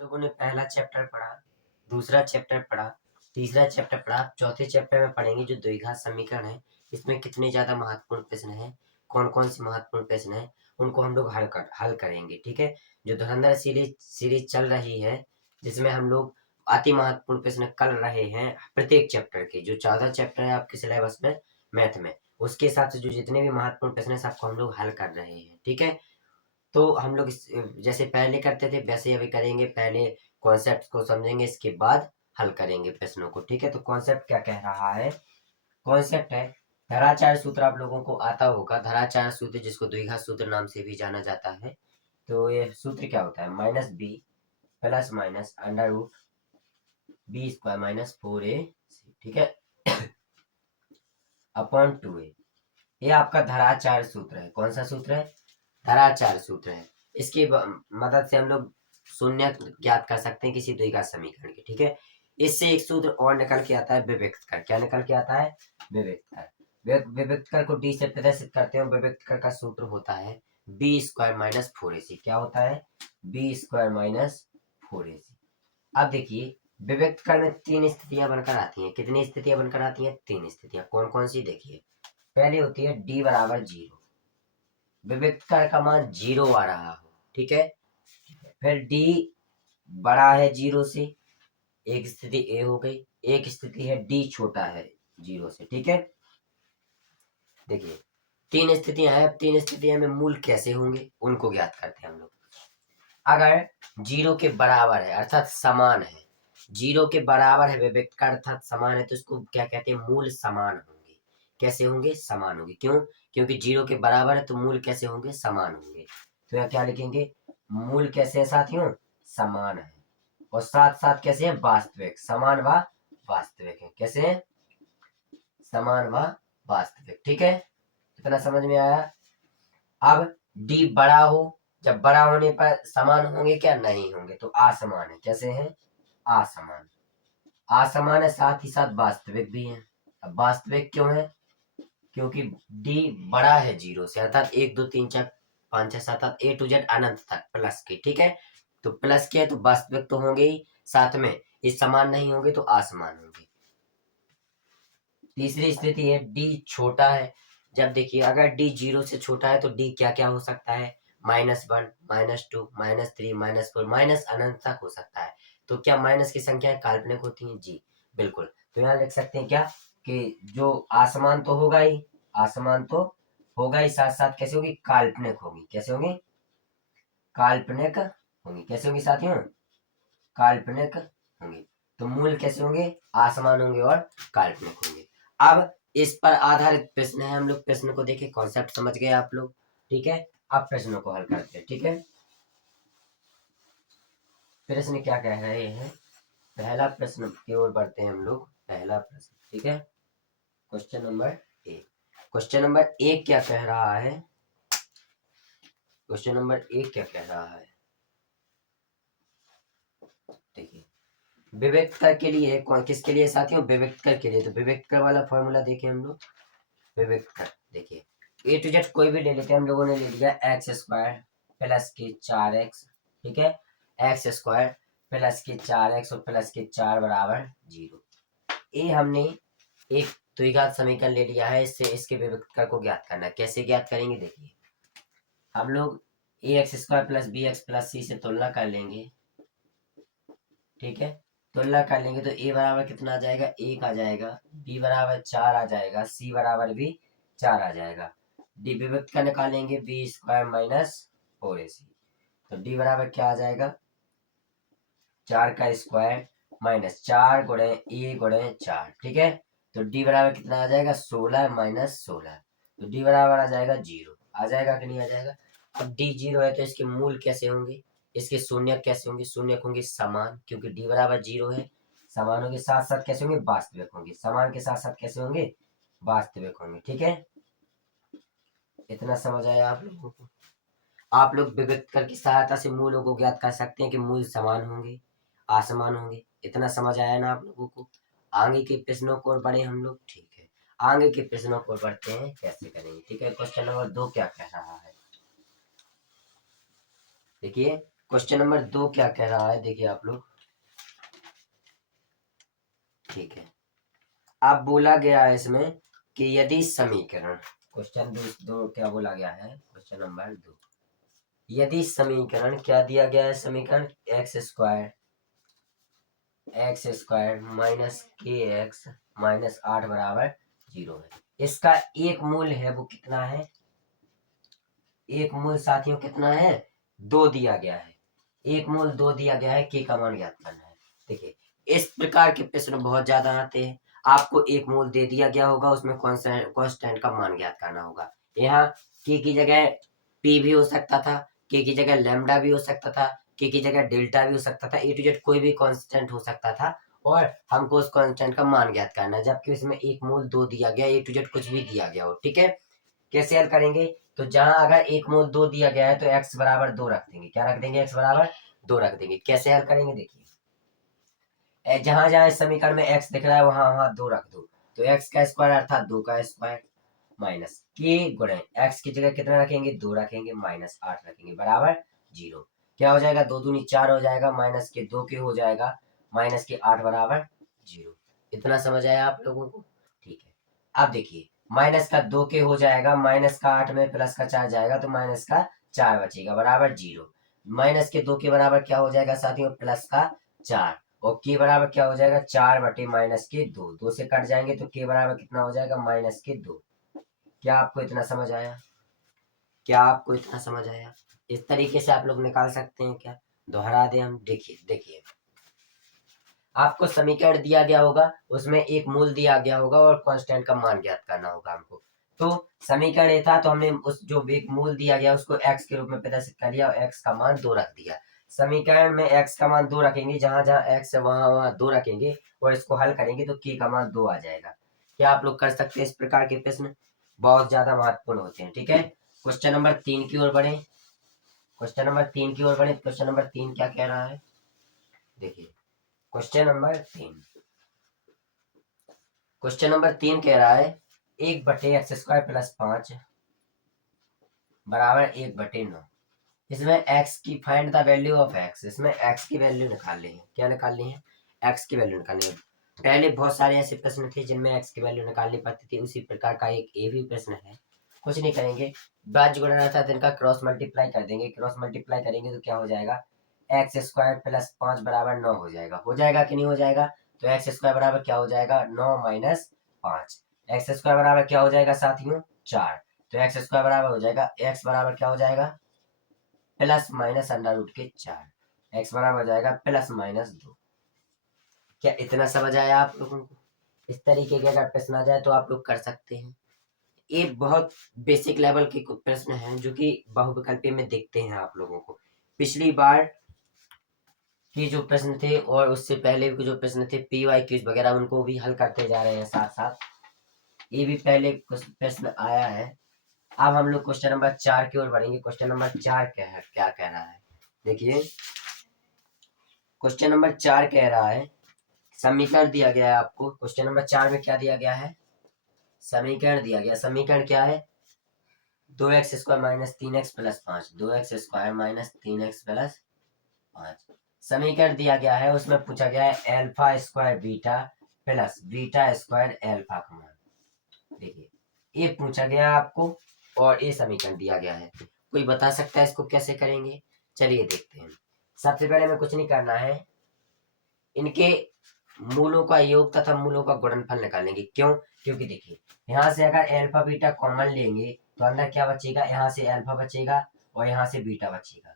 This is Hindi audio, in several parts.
लोगों ने पहला चैप्टर पढ़ा, दूसरा चैप्टर पढ़ा, तीसरा चैप्टर पढ़ा, चौथे चैप्टर में पढ़ेंगे जो द्विघात समीकरण है। इसमें कितने ज्यादा महत्वपूर्ण प्रश्न हैं, कौन कौन से महत्वपूर्ण प्रश्न हैं, उनको हम लोग हल करेंगे। ठीक है, जो धुरंधर सीरीज चल रही है, जिसमें हम लोग अति महत्वपूर्ण प्रश्न कर रहे हैं प्रत्येक चैप्टर के। जो 14 चैप्टर है आपके सिलेबस में मैथ में, उसके हिसाब से जो जितने भी महत्वपूर्ण प्रश्न है सबको हम लोग हल कर रहे हैं। ठीक है, तो हम लोग जैसे पहले करते थे वैसे अभी करेंगे। पहले कॉन्सेप्ट को समझेंगे, इसके बाद हल करेंगे प्रश्नों को। ठीक है, तो कॉन्सेप्ट क्या कह रहा है? कॉन्सेप्ट है धराचार सूत्र। आप लोगों को आता होगा धराचार सूत्र, जिसको द्विघात सूत्र नाम से भी जाना जाता है। तो ये सूत्र क्या होता है? Minus B plus minus under root B square minus 4a। ठीक है, अपॉन 2a। ये आपका धराचार सूत्र है। कौन सा सूत्र है? धराचार सूत्र है। इसकी मदद से हम लोग शून्य ज्ञात कर सकते हैं किसी द्विघात समीकरण के। ठीक है, इससे एक सूत्र और निकल के आता है विविक्त कर। क्या निकल के आता है? विविक्त कर। विविक्त कर को डी से प्रदर्शित करते हैं। विविक्त कर का सूत्र होता है बी स्क्वायर माइनस 4ac। क्या होता है? B square minus 4ac। अब देखिए, विविक्त कर में 3 स्थितियां बनकर आती हैं। कितनी स्थितियां बनकर आती हैं? 3 स्थितियां। कौन कौन सी? देखिए, पहली होती है डी बराबर 0, विविक्त कर का मान 0 आ रहा हो। ठीक है, फिर डी बड़ा है 0 से, एक स्थिति ए हो गई। एक स्थिति है डी छोटा है 0 से। ठीक है, देखिए 3 स्थितियां हैं। अब 3 स्थितियां में मूल कैसे होंगे उनको ज्ञात करते हैं हम लोग। अगर 0 के बराबर है अर्थात समान है, 0 के बराबर है विविक्त कर अर्थात समान है, तो इसको क्या कहते हैं? मूल समान होंगे। कैसे होंगे? समान होंगे। क्यों? क्योंकि 0 के बराबर है तो मूल कैसे होंगे? समान होंगे। तो यहाँ क्या लिखेंगे? मूल कैसे है साथियों? समान है। और साथ साथ कैसे है? वास्तविक। समान व वास्तविक है। कैसे है? समान व वास्तविक। ठीक है, इतना समझ में आया? अब डी बड़ा हो, जब बड़ा होने पर समान होंगे क्या? नहीं होंगे, तो असमान है। कैसे है? असमान। असमान है, साथ ही साथ वास्तविक भी है। अब वास्तविक क्यों है? क्योंकि डी बड़ा है 0 से, अर्थात 1 2 3 4 5 6 7 8 ए टू जेड अनंत तक प्लस के। ठीक है, तो प्लस के है तो वास्तविक तो होंगे ही, साथ में ये समान नहीं होंगे तो असमान होंगे। तीसरी स्थिति है डी छोटा है। जब देखिए, अगर डी 0 से छोटा है तो डी क्या क्या हो सकता है? -1 -2 -3 -4 माइनस अनंत तक हो सकता है। तो क्या माइनस की संख्याएं काल्पनिक होती हैं? जी बिल्कुल। तो यहाँ लिख सकते हैं क्या कि जो आसमान तो होगा ही, आसमान तो होगा ही, साथ साथ कैसे होगी? काल्पनिक होगी। कैसे होगी? काल्पनिक होंगी। कैसे होंगी साथियों? काल्पनिक होंगे। तो मूल कैसे होंगे? आसमान होंगे और काल्पनिक होंगे। अब इस पर आधारित प्रश्न है। हम लोग प्रश्न को देखें, कॉन्सेप्ट समझ गए आप लोग? ठीक है, अब प्रश्नों को हल करते हैं। ठीक है, प्रश्न क्या कह रहे हैं? पहला प्रश्न की ओर बढ़ते हैं हम लोग। पहला प्रश्न, ठीक है, क्वेश्चन नंबर एक। क्वेश्चन नंबर एक क्या कह रहा है? क्वेश्चन नंबर एक क्या कह रहा है? देखिए, विविक्त कर के लिए, कौन किसके लिए साथियों? विविक्त कर के लिए। तो विविक्त कर वाला फॉर्मूला देखें हम लोग। विविक्त कर देखिए, ए टू जेड कोई भी ले लेते हैं। हम लोगों ने ले लिया एक्स स्क्वायर प्लस के 4x। ठीक है, एक्स स्क्वायर प्लस के 4x और प्लस के 4 बराबर 0। ये हमने एक द्विघात समीकरण ले लिया है। इससे इसके विविक्त कर को ज्ञात करना है। कैसे ज्ञात करेंगे? देखिए, हम लोग A X square plus B X plus C से तुलना कर लेंगे। ठीक है, तुलना कर लेंगे तो ए बराबर कितना आ जाएगा? 1 आ जाएगा, बी बराबर 4 आ जाएगा, सी बराबर भी 4 आ जाएगा। डी विभक्त का निकालेंगे, बी स्क्वायर माइनस 4ac। तो डी बराबर क्या आ जाएगा? 4 का स्क्वायर माइनस 4 गुणे ए गुणे 4। ठीक है, तो डी बराबर कितना आ जाएगा? 16 माइनस 16। तो डी बराबर आ जाएगा 0। आ जाएगा कि नहीं आ जाएगा? अब डी 0 है तो इसके मूल कैसे होंगे? इसके शून्य कैसे होंगे? शून्य होंगे समान, क्योंकि डी बराबर 0 है। समान होंगे, साथ साथ कैसे होंगे? वास्तविक होंगे। समान के साथ साथ कैसे होंगे? वास्तविक होंगे। ठीक है, इतना समझ आया आप लोगों को? आप लोग विविक्त कर की सहायता से मूलों को ज्ञात कर सकते हैं कि मूल समान होंगे, असमान होंगे। इतना समझ आया ना आप लोगों को? आगे के प्रश्नों को और बढ़े हम लोग। ठीक है, आगे के प्रश्नों को बढ़ते हैं, कैसे करेंगे। ठीक है, क्वेश्चन नंबर 2 क्या कह रहा है? देखिए, क्वेश्चन नंबर 2 क्या कह रहा है देखिए आप लोग। ठीक है, अब बोला गया है इसमें कि यदि समीकरण, क्वेश्चन दो क्या बोला गया है, क्वेश्चन नंबर 2, यदि समीकरण क्या दिया गया है, समीकरण एक्स स्क्वायर माइनस के एक्स माइनस 8 बराबर 0 है। इसका एक मूल है वो कितना है, एक मूल साथियों कितना है, 2 दिया गया है, एक मूल 2 दिया गया है, के का मान ज्ञात करना है। देखिए इस प्रकार के प्रश्न बहुत ज्यादा आते हैं। आपको एक मूल दे दिया गया होगा, उसमें कांस्टेंट का मान ज्ञात करना होगा। यहाँ के की जगह पी भी हो सकता था, के की जगह लैम्डा भी हो सकता था, के की जगह डेल्टा भी हो सकता था, ए टू जेड कोई भी कांस्टेंट हो सकता था और हमको उस कांस्टेंट का मान ज्ञात करना है, जबकि इसमें एक मूल 2 दिया गया, ए टू जेड कुछ भी दिया गया हो। ठीक है, कैसे हल करेंगे, तो जहां अगर एक मूल 2 दिया गया है तो x बराबर 2 रख देंगे। क्या रख देंगे, x बराबर 2 रख देंगे। कैसे हल करेंगे, देखिए जहां जहां इस समीकरण में x दिख रहा है वहां वहां 2 रख दो, तो x का स्क्वायर अर्थात 2 का स्क्वायर माइनस के गुणे x की जगह कितना रखेंगे, 2 रखेंगे, माइनस 8 रखेंगे बराबर 0। क्या हो जाएगा, 2 दूनी 4 हो जाएगा, माइनस के 2 के हो जाएगा, माइनस के 8 बराबर 0। इतना समझ आया आप लोगों को। ठीक है, अब देखिए माइनस का 2 के हो जाएगा, माइनस का 8 में प्लस का 4 जाएगा तो माइनस का 4 बचेगा बराबर 0। माइनस के 2 के बराबर क्या हो जाएगा साथियों, प्लस का 4, और के बराबर क्या हो जाएगा, 4 बटे माइनस के 2, 2 से कट जाएंगे तो के बराबर कितना हो जाएगा, माइनस के 2। क्या आपको इतना समझ आया, क्या आपको इतना समझ आया, इस तरीके से आप लोग निकाल सकते हैं क्या, दोहरा दें हम। देखिए देखिए आपको समीकरण दिया गया होगा, उसमें एक मूल दिया गया होगा और कांस्टेंट का मान ज्ञात करना होगा हमको। तो समीकरण ये था, तो हमने उस जो एक मूल दिया गया उसको x के रूप में प्रदर्शित कर लिया और x का मान 2 रख दिया। समीकरण में x का मान 2 रखेंगे, जहां जहां x है वहां वहां 2 रखेंगे और इसको हल करेंगे तो k का मान 2 आ जाएगा। क्या आप लोग कर सकते हैं इस प्रकार के प्रश्न, बहुत ज्यादा महत्वपूर्ण होते हैं। ठीक है, क्वेश्चन नंबर 3 की ओर बढ़े, क्वेश्चन नंबर 3 की ओर बढ़े। क्वेश्चन नंबर 3 क्या कह रहा है, देखिए क्वेश्चन नंबर 3, क्वेश्चन नंबर 3 कह रहा है 1/x² प्लस 5 बराबर 1/9। इसमें x की find the value of x, इसमें x की वैल्यू निकालनी है। क्या निकालनी है, x की वैल्यू निकालनी है। पहले बहुत सारे ऐसे प्रश्न थे जिनमें x की वैल्यू निकालनी पड़ती थी, उसी प्रकार का एक ये भी प्रश्न है। कुछ नहीं करेंगे, बाज गुणा रहता है इनका क्रॉस मल्टीप्लाई कर देंगे, क्रॉस मल्टीप्लाई करेंगे तो क्या हो जाएगा, x² प्लस 5 बराबर 9 हो जाएगा। हो जाएगा कि नहीं हो जाएगा, तो x² बराबर क्या हो जाएगा, 9 माइनस 5। x² बराबर क्या हो जाएगा साथियों, 4। तो x² बराबर हो जाएगा, x बराबर क्या हो जाएगा, प्लस माइनस अंडर रूट के 4, x बराबर हो जाएगा प्लस माइनस 2। क्या इतना समझ आया आप लोगों को, इस तरीके के अगर प्रश्न आ जाए तो आप लोग कर सकते हैं। ये बहुत बेसिक लेवल के प्रश्न हैं जो कि बहुविकल्पी में दिखते हैं आप लोगों को। पिछली बार के जो प्रश्न थे और उससे पहले के जो प्रश्न थे PYQ वगैरह, उनको भी हल करते जा रहे हैं साथ साथ। ये भी पहले कुछ प्रश्न आया है। अब हम लोग क्वेश्चन नंबर 4 की ओर बढ़ेंगे। क्वेश्चन नंबर 4 क्या कह रहा है, देखिए क्वेश्चन नंबर 4 कह रहा है, समीकरण दिया गया है आपको। क्वेश्चन नंबर 4 में क्या दिया गया है, समीकरण दिया गया। समीकरण क्या है, 2x² minus 3x plus 5, 2x² minus 3x plus 5 समीकरण दिया गया है। उसमें पूछा गया है alpha square beta plus beta square alpha का मान। देखिए ये पूछा गया आपको और ये समीकरण दिया गया है। कोई बता सकता है इसको कैसे करेंगे, चलिए देखते हैं। सबसे पहले हमें कुछ नहीं करना है, इनके मूलों का योग तथा मूलों का गुणनफल निकालेंगे। क्यों, क्योंकि देखिए यहाँ से अगर अल्फा बीटा कॉमन लेंगे तो अंदर क्या बचेगा, यहाँ से अल्फा बचेगा और यहाँ से बीटा बचेगा।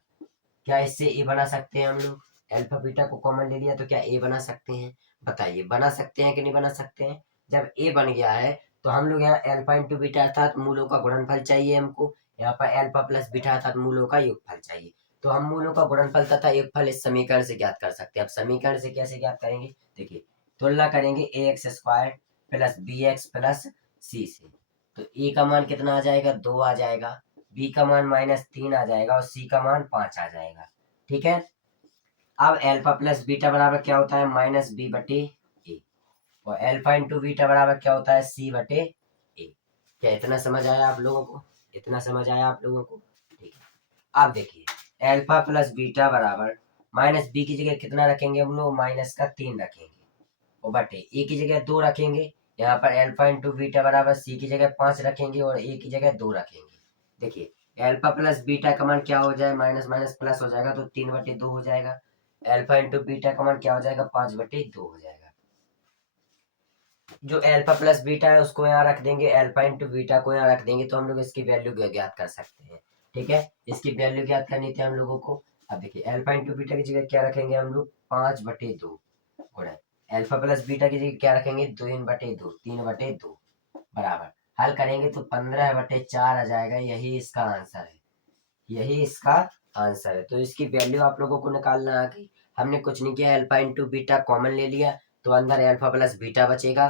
क्या इससे ए बना सकते हैं हम लोग, अल्फा बीटा को कॉमन ले लिया तो क्या ए बना सकते हैं, बताइए बना सकते हैं कि नहीं बना सकते हैं। जब ए बन गया है तो हम लोग यहाँ अल्फा इंटू बीटा अर्थात मूलों का गुणनफल चाहिए हमको, यहाँ पर अल्फा प्लस बीटा अर्थात मूलों का योगफल चाहिए। तो हम मूलों का गुणनफल तथा योगफल इस समीकरण से ज्ञात कर सकते हैं। अब समीकरण से कैसे ज्ञात करेंगे, देखिए तुलना करेंगे ax² plus bx plus c से, तो a का मान कितना आ जाएगा, 2 आ जाएगा, b का मान -3 आ जाएगा और c का मान 5 आ जाएगा। ठीक है, अब अल्फा प्लस बीटा बराबर क्या होता है, -b/a, और अल्फा इंटू बीटा बराबर क्या होता है, c/a। क्या इतना समझ आया आप लोगों को, इतना समझ आया आप लोगों को, ठीक है। अब देखिए एल्फा प्लस बीटा बराबर माइनस बी की जगह कितना रखेंगे हम लोग, माइनस का 3 रखेंगे और बटे ए की जगह 2 रखेंगे। यहाँ पर एल्फा इंटू बीटा बराबर सी की जगह 5 रखेंगे और ए की जगह 2 रखेंगे। देखिए एल्फा प्लस बीटा का मान क्या हो जाए, माइनस माइनस प्लस हो जाएगा तो 3/2 हो जाएगा। एल्फा इंटू बीटा का मान क्या हो जाएगा, 5/2 हो जाएगा। जो एल्फा प्लस बीटा है उसको यहाँ रख देंगे, एल्फा इंटू बीटा को यहाँ रख देंगे तो हम लोग इसकी वैल्यू ज्ञात कर सकते हैं। ठीक है, इसकी वैल्यू ज्ञात करनी थी हम लोगों को। अब देखिए एल्फा इंटू बीटा की जगह क्या रखेंगे हम लोग, 5/2 गुणा एल्फा प्लस बीटा की जगह क्या रखेंगे, 3/2 बराबर हल करेंगे तो 15/4 आ जाएगा। यही इसका आंसर है, यही इसका आंसर है। तो इसकी वैल्यू आप लोगों को निकालना आ गई। हमने कुछ नहीं किया, एल्फा इंटू बीटा कॉमन ले लिया तो अंदर एल्फा प्लस बीटा बचेगा।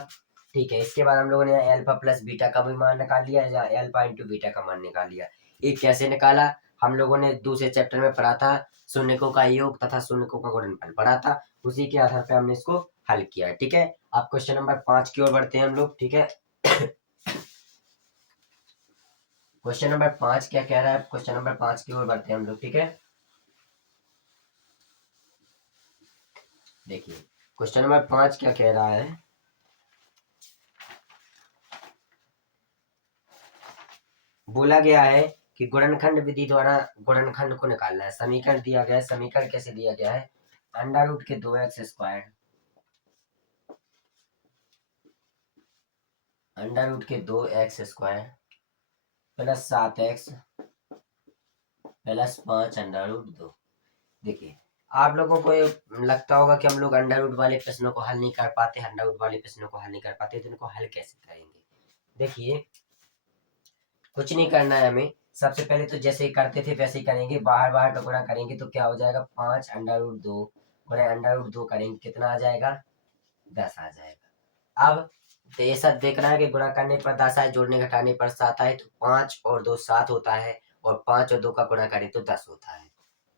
ठीक है, इसके बाद हम लोगों ने एल्फा प्लस बीटा का भी मान निकाल लिया या एल्फा इंटू बीटा का मान निकाल लिया। ये कैसे निकाला, हम लोगों ने दूसरे चैप्टर में पढ़ा था, शून्यकों का योग तथा शून्यकों का गुणनफल पढ़ा था, उसी के आधार पर हमने इसको हल किया है। ठीक है, अब क्वेश्चन नंबर 5 की ओर बढ़ते हैं हम लोग। ठीक है, क्वेश्चन नंबर 5 क्या कह रहा है, क्वेश्चन नंबर 5 की ओर बढ़ते हैं हम लोग। ठीक है, देखिए क्वेश्चन नंबर 5 क्या कह रहा है, बोला गया है कि गुणनखंड विधि द्वारा गुणनखंड को निकालना है। समीकरण दिया गया है, समीकरण कैसे दिया गया है, अंडर रूट के 2x² अंडर रूट के 2x² plus 7x plus 5 under root 2। देखिए आप लोगों को ये लगता होगा कि हम लोग अंडर रूट वाले प्रश्नों को हल नहीं कर पाते, अंडर रूट वाले प्रश्नों को हल नहीं कर पाते, तो इनको हल कैसे करेंगे। देखिए कुछ नहीं करना है हमें, सबसे पहले तो जैसे ही करते थे वैसे ही करेंगे, बाहर बाहर का गुणा करेंगे तो क्या हो जाएगा, 5 अंडर रूट 2 गुणा अंडर रूट 2 करेंगे कितना आ जाएगा, 10 आ जाएगा। अब तो ये सब देखना है कि गुणा करने पर 10 आए, जोड़ने घटाने पर 7 आए, तो 5 और 2 7 होता है और 5 और 2 का गुणा करें तो 10 होता है।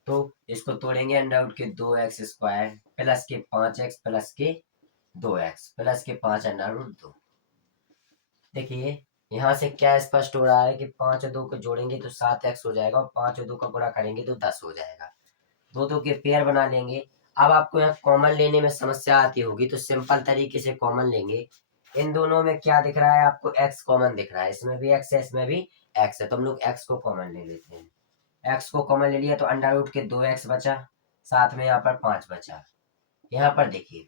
तो इसको तोड़ेंगे, अंडर रूट के 2x² प्लस के 5x प्लस के 2x प्लस के 5 अंडर रूट 2। देखिए यहाँ से क्या स्पष्ट हो रहा है कि 5 और 2 को जोड़ेंगे तो 7x हो जाएगा और 5 और 2 का गुणा करेंगे तो 10 हो जाएगा। दो दो के पेयर बना लेंगे। अब आपको यहाँ कॉमन लेने में समस्या आती होगी तो सिंपल तरीके से कॉमन लेंगे। इन दोनों में क्या दिख रहा है आपको, x कॉमन दिख रहा है, इसमें भी x है इसमें भी x है, तो हम लोग x को कॉमन ले लेते हैं। x को कॉमन ले लिया तो अंडर रूट के 2x बचा, साथ में यहाँ पर 5 बचा। यहाँ पर देखिए,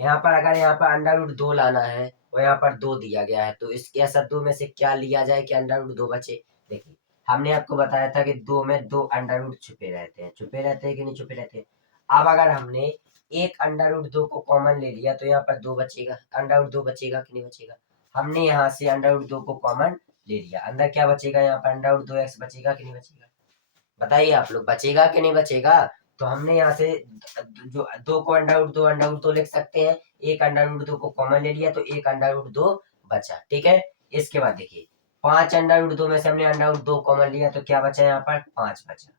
यहाँ पर अगर यहाँ पर अंडर रूट 2 लाना है और यहाँ पर 2 दिया गया है तो इसके ऐसा 2 में से क्या लिया जाए कि अंडर रूट 2 बचे। देखिए हमने आपको बताया था कि 2 में 2 अंडर रूट छुपे रहते हैं, छुपे रहते हैं कि नहीं छुपे रहते हैं। अब अगर हमने एक अंडर रूट 2 को कॉमन ले लिया तो यहाँ पर 2 बचेगा, अंडर रूट 2 बचेगा कि नहीं बचेगा। हमने यहाँ से अंडर रूट 2 को कॉमन ले लिया, अंदर क्या बचेगा, यहाँ पर अंडर रूट 2x बचेगा कि नहीं बचेगा, बताइए आप लोग, बचेगा कि नहीं बचेगा। तो हमने यहाँ से जो 2 को अंडर रूट 2 लिख सकते हैं, एक अंडर रूट 2 को कॉमन ले लिया तो एक अंडर रूट 2 बचा। ठीक है, इसके बाद देखिए 5 अंडर रूट 2 में से हमने अंडर रूट 2 कॉमन लिया तो क्या बचा, यहाँ पर 5 बचा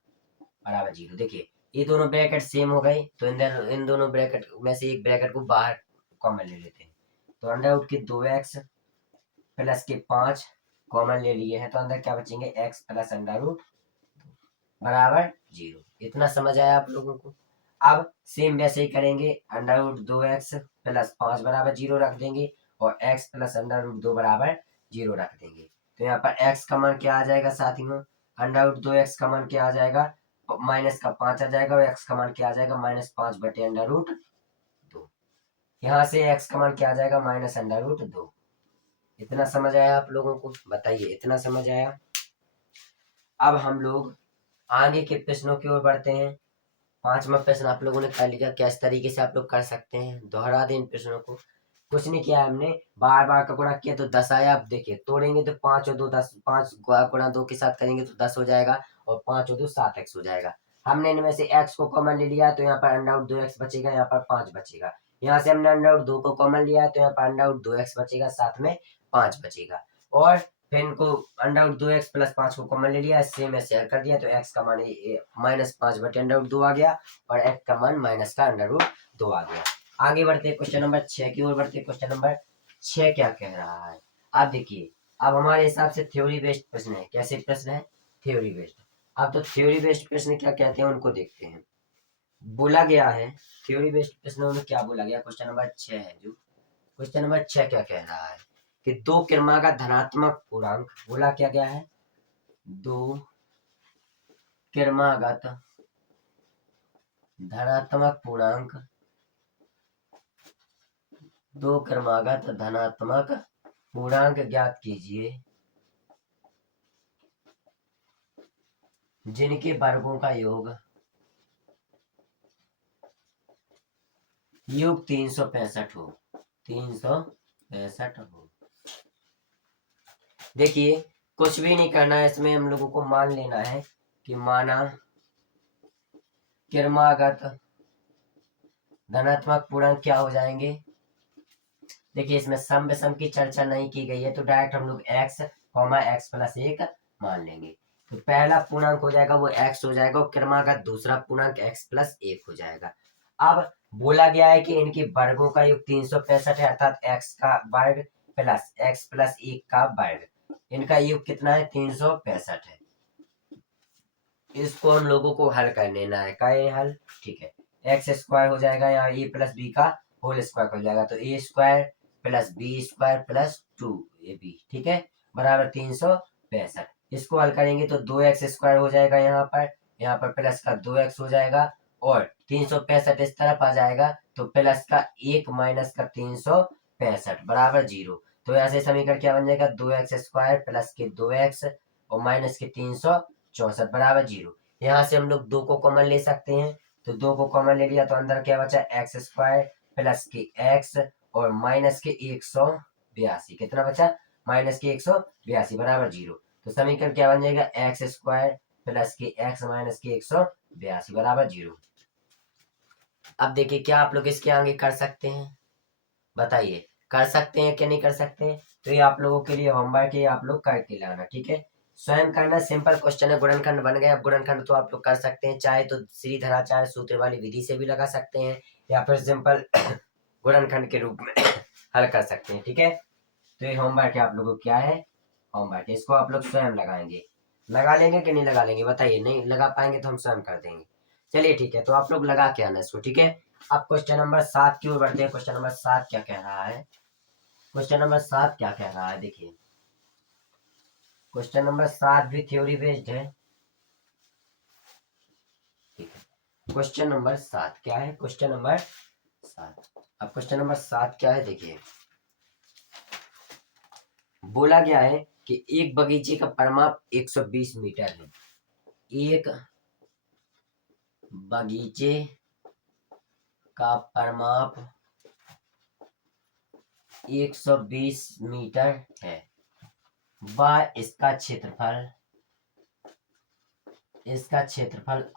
बराबर 0। देखिए ये दोनों ब्रैकेट सेम हो गए तो इन दोनों ब्रैकेट में से एक ब्रैकेट को बाहर कॉमन ले लेते हैं। तो अंडर रूट के 2x प्लस के 5 कॉमन ले लिए हैं तो अंदर क्या बचेंगे, x प्लस अंडर रूट बराबर 0। इतना समझ आया आप लोगों को। अब सेम वैसे ही करेंगे, अंडर रूट 2x प्लस 5 बराबर 0 रख देंगे और x प्लस अंडर रूट 2 बराबर 0 रख देंगे। तो यहाँ पर x का मान क्या आ जाएगा साथियों, अंडर रूट 2x का मान क्या आ जाएगा, माइनस का 5 आ जाएगा और x का मान क्या आ जाएगा, -5 बटे अंडर रूट 2। यहाँ से x का मान क्या आ जाएगा, माइनस अंडर रूट 2। इतना समझ आया आप लोगों को, बताइए इतना समझ आया। अब हम लोग आगे के प्रश्नों की ओर बढ़ते हैं। 5वां प्रश्न आप लोगों ने कर लिया, क्या इस तरीके से आप लोग कर सकते हैं, दोहरा दें इन प्रश्नों को। कुछ नहीं किया हमने, बार बार का गुणा किया तो 10 आया। अब देखिए तोड़ेंगे तो 5 और 2 10, 5 गुणा 2 के साथ करेंगे तो 10 हो जाएगा और 5 और 2 7x हो जाएगा। हमने इनमें से x को कॉमन ले लिया तो यहाँ पर अंडर रूट 2x बचेगा, यहाँ पर 5 बचेगा। यहाँ से हमने अंडर रूट 2 को कॉमन लिया तो यहाँ पर अंडर रूट 2x बचेगा, साथ में 5 बचेगा। और फिर इनको अंडर रूट 2x प्लस 5 को कॉमन ले लिया, सेम में शेयर कर दिया तो x का मान -5 बटे अंडर रूट 2 आ गया और x का मान माइनस का अंडर रूट 2 आ गया। आगे बढ़ते हैं क्वेश्चन नंबर 6 की ओर बढ़ते हैं। क्वेश्चन नंबर 6 क्या कह रहा है, आप देखिए अब हमारे हिसाब से थ्योरी बेस्ड प्रश्न है। कैसे प्रश्न है, थ्योरी बेस्ड। अब तो थ्योरी बेस्ड प्रश्न क्या कहते हैं उनको देखते हैं। बोला गया है थ्योरी बेस्ड प्रश्नों में क्या बोला गया, क्वेश्चन नंबर 6 है जो क्वेश्चन नंबर 6 क्या कह रहा है कि दो क्रमागत धनात्मक पूर्णांक, बोला क्या गया है, दो क्रमागत धनात्मक पूर्णांक, दो क्रमागत धनात्मक पूर्णांक ज्ञात कीजिए जिनके वर्गों का योग 365 हो, 365 हो। देखिए कुछ भी नहीं करना है इसमें, हम लोगों को मान लेना है कि माना क्रमागत धनात्मक पूर्णांक क्या हो जाएंगे। देखिए इसमें सम विषम की चर्चा नहीं की गई है तो डायरेक्ट हम लोग x प्लस 1 मान लेंगे। तो पहला पूर्णांक हो जाएगा वो x हो जाएगा और क्रमागत दूसरा पूर्णांक x प्लस 1 हो जाएगा। अब बोला गया है कि इनके वर्गों का योग 365 है, अर्थात x का वर्ग प्लस x प्लस 1 का वर्ग, इनका योग कितना है 365 है। इसको हम लोगों को हल कर लेना है, का ये हल, ठीक है, एक्स स्क्वायर हो जाएगा यहाँ ए प्लस बी का होल स्क्वायर हो जाएगा, तो A square plus B square plus 2ab, ठीक है, बराबर 365। इसको हल करेंगे तो 2x स्क्वायर हो जाएगा, यहाँ पर प्लस का 2x हो जाएगा और 365 इस तरफ आ जाएगा तो प्लस का 1 माइनस का 365 बराबर 0। तो यहाँ से समीकरण क्या बन जाएगा, 2x स्क्वायर प्लस के 2x और माइनस के 364 बराबर 0। यहाँ से हम लोग 2 को कॉमन ले सकते हैं, तो 2 को कॉमन ले लिया तो अंदर क्या बचा, एक्स स्क्वायर प्लस के एक्स और माइनस के 182, कितना बचा, माइनस के 182 बराबर 0। तो समीकरण क्या बन जाएगा, एक्स स्क्वायर प्लस के एक्स माइनस के 182 बराबर 0। अब देखिए क्या आप लोग इसके आगे कर सकते हैं, बताइए कर सकते हैं क्या नहीं कर सकते हैं। तो ये आप लोगों के लिए होमवर्क है, आप लोग करके लाना, ठीक है, स्वयं करना, सिंपल क्वेश्चन है, गुणनखंड बन गया। अब गुणनखंड तो आप लोग कर सकते हैं, चाहे तो श्रीधराचार्य सूत्र वाली विधि से भी लगा सकते हैं या फिर सिंपल गुणनखंड के रूप में हल कर सकते हैं, ठीक है। तो ये होमवर्क है आप लोगों को, क्या है, होमवर्क, इसको आप लोग स्वयं लगाएंगे, लगा लेंगे कि नहीं लगा लेंगे बताइए, नहीं लगा पाएंगे तो हम स्वयं कर देंगे। चलिए ठीक है, तो आप लोग लगा के आना इसको, ठीक है। अब क्वेश्चन नंबर 7 की ओर बढ़ते हैं। क्वेश्चन नंबर 7 क्या कह रहा है, क्वेश्चन नंबर 7 क्या कह रहा है, देखिए क्वेश्चन नंबर 7 भी थ्योरी बेस्ड है, ठीक है। क्वेश्चन नंबर 7 क्या है, क्वेश्चन नंबर 7, अब क्वेश्चन नंबर 7 क्या है, देखिए बोला गया है कि एक बगीचे का परिमाप 120 मीटर है, एक बगीचे का परिमाप 120 मीटर है, वह इसका क्षेत्रफल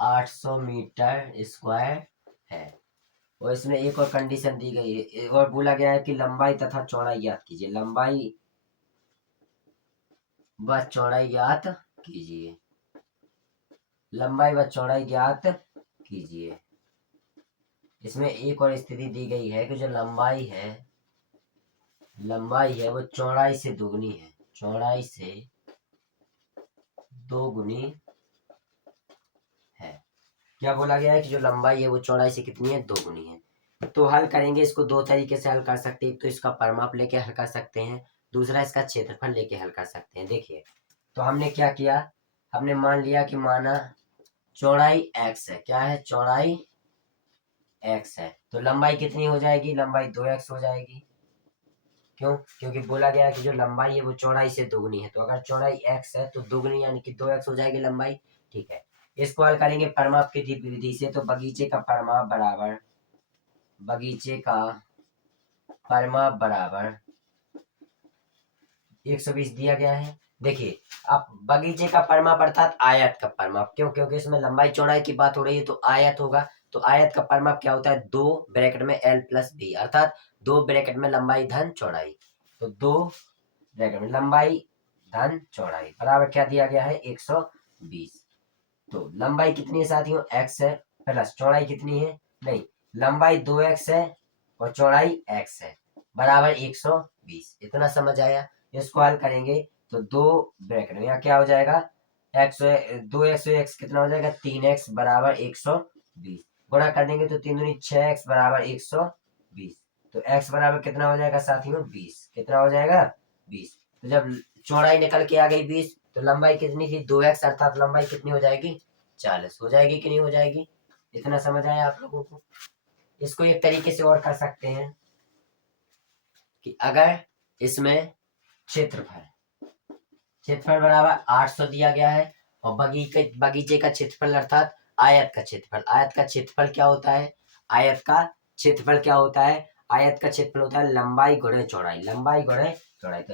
800 मीटर स्क्वायर है। और इसमें एक और कंडीशन दी गई है और बोला गया है कि लंबाई तथा चौड़ाई ज्ञात कीजिए, लंबाई व चौड़ाई ज्ञात कीजिए, लंबाई व चौड़ाई ज्ञात कीजिए। इसमें एक और स्थिति दी गई है कि जो लंबाई है वो चौड़ाई से दोगुनी है, चौड़ाई से दोगुनी है। क्या बोला गया है कि जो लंबाई है वो चौड़ाई से कितनी है, दोगुनी है। तो हल करेंगे इसको, दो तरीके से हल कर सकते हैं, तो इसका परिमाप लेके हल कर सकते हैं, दूसरा इसका क्षेत्रफल लेके हल कर सकते हैं। देखिए तो हमने क्या किया, हमने मान लिया कि माना चौड़ाई x है, क्या है, चौड़ाई x है, तो लंबाई कितनी हो जाएगी, लंबाई 2x हो जाएगी। क्यों, क्योंकि बोला गया है कि जो लंबाई है वो चौड़ाई से दोगुनी है, तो अगर चौड़ाई x है तो दोगुनी यानी कि 2x हो जाएगी लंबाई, ठीक है। इसको हल करेंगे परिमाप की विधि से, तो बगीचे का परिमाप बराबर 120 दिया गया है। देखिए अब बगीचे का परिमाप अर्थात आयत का परिमाप, क्यों, क्योंकि इसमें लंबाई चौड़ाई की बात हो रही है तो आयत होगा, तो आयत का परिमाप क्या होता है, 2 ब्रैकेट में l प्लस बी, अर्थात 2 ब्रैकेट में लंबाई धन चौड़ाई, तो 2 ब्रैकेट में लंबाई धन चौड़ाई बराबर क्या दिया गया है, 120। तो लंबाई कितनी है साथियों, x है, प्लस चौड़ाई कितनी है, नहीं, लंबाई 2x है और चौड़ाई x है, बराबर 120। इतना समझ आया। इसको हल करेंगे तो 2 ब्रैकेट में यहाँ क्या हो जाएगा, एक्स 2x कितना हो जाएगा 3x बराबर 120, गुणा कर देंगे तो 3 दूनी 6x बराबर 120, तो x बराबर कितना हो जाएगा साथियों 20, कितना हो जाएगा 20। तो जब चौड़ाई निकल के आ गई 20 तो लंबाई कितनी थी 2x, अर्थात लंबाई कितनी हो जाएगी 40 हो जाएगी कि नहीं हो जाएगी। इतना समझ आया आप लोगों को। इसको एक तरीके से और कर सकते हैं कि अगर इसमें क्षेत्रफल बराबर 800 दिया गया है और बगीचे का क्षेत्रफल अर्थात आयत का क्षेत्रफल क्या होता है, आयत का क्षेत्रफल क्या होता है, आयत का क्षेत्रफल होता है लंबाई गुणे चौड़ाई, तो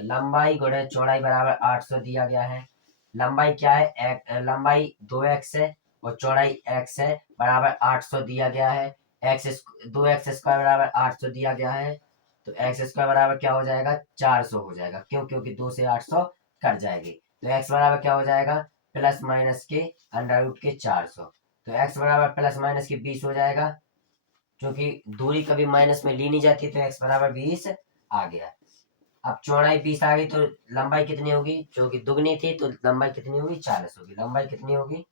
लंबाई गुणे चौड़ाई बराबर 800 दिया गया है। लंबाई क्या है, लंबाई 2x है और चौड़ाई x है, बराबर 800 दिया गया है। 2x स्क्वायर बराबर 800 दिया गया है, तो x स्क्वायर बराबर क्या हो जाएगा 400 हो जाएगा, क्यों, क्योंकि 2 से 800 कट जाएगी, तो x बराबर क्या हो जाएगा प्लस माइनस के अंडर रूट के 400, तो x बराबर प्लस माइनस के 20 हो जाएगा, क्योंकि दूरी कभी माइनस में ली नहीं जाती, तो x बराबर 20 आ गया। अब चौड़ाई 20 आ गई तो लंबाई कितनी होगी, जो कि दुगनी थी, तो लंबाई कितनी होगी 40 होगी, लंबाई कितनी होगी